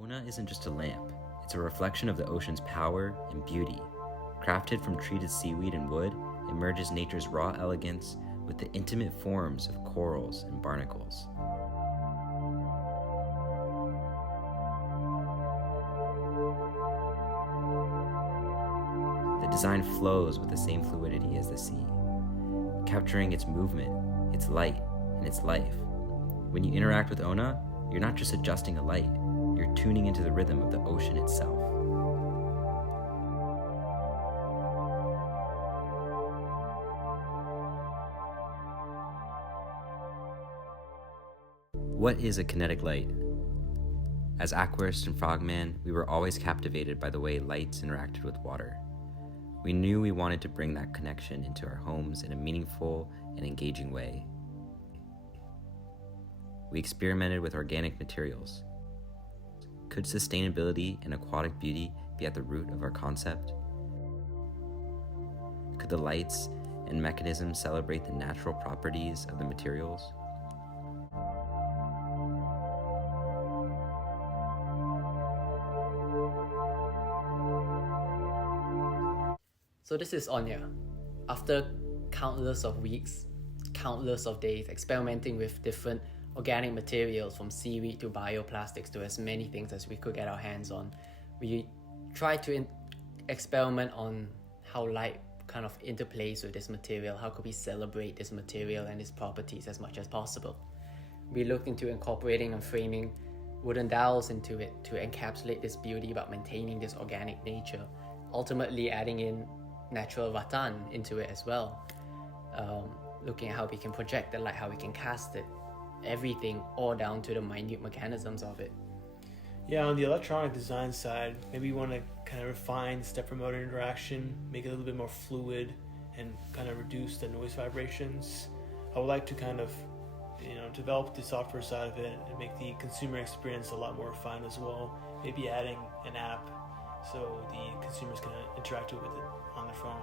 ONA isn't just a lamp, it's a reflection of the ocean's power and beauty. Crafted from treated seaweed and wood, it merges nature's raw elegance with the intimate forms of corals and barnacles. The design flows with the same fluidity as the sea, capturing its movement, its light, and its life. When you interact with ONA, you're not just adjusting a light, you're tuning into the rhythm of the ocean itself. What is a kinetic light? As aquarists and frogmen, we were always captivated by the way lights interacted with water. We knew we wanted to bring that connection into our homes in a meaningful and engaging way. We experimented with organic materials. Could sustainability and aquatic beauty be at the root of our concept? Could the lights and mechanisms celebrate the natural properties of the materials? So this is ONA. After countless of weeks, countless of days experimenting with different organic materials from seaweed to bioplastics to as many things as we could get our hands on, we tried to experiment on how light kind of interplays with this material. How could we celebrate this material and its properties as much as possible? We looked into incorporating and framing wooden dowels into it to encapsulate this beauty about maintaining this organic nature, ultimately adding in natural rattan into it as well. Looking at how we can project the light, how we can cast it, everything all down to the minute mechanisms of it. Yeah, on the electronic design side, maybe you want to kind of refine step promoter interaction, make it a little bit more fluid, and kind of reduce the noise vibrations. I would like to kind of, develop the software side of it and make the consumer experience a lot more refined as well. Maybe adding an app so the consumers can interact with it on their phone.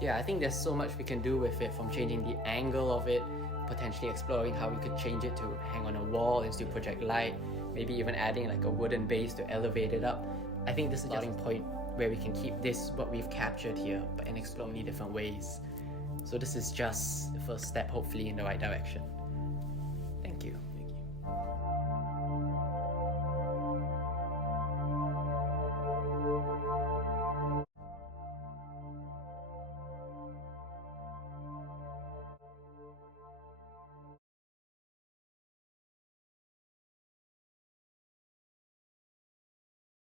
Yeah, I think there's so much we can do with it, from changing the angle of it, potentially exploring how we could change it to hang on a wall and still project light, maybe even adding like a wooden base to elevate it up. I think this is a starting point where we can keep this, what we've captured here, but in explore many different ways. So this is just the first step, hopefully, in the right direction.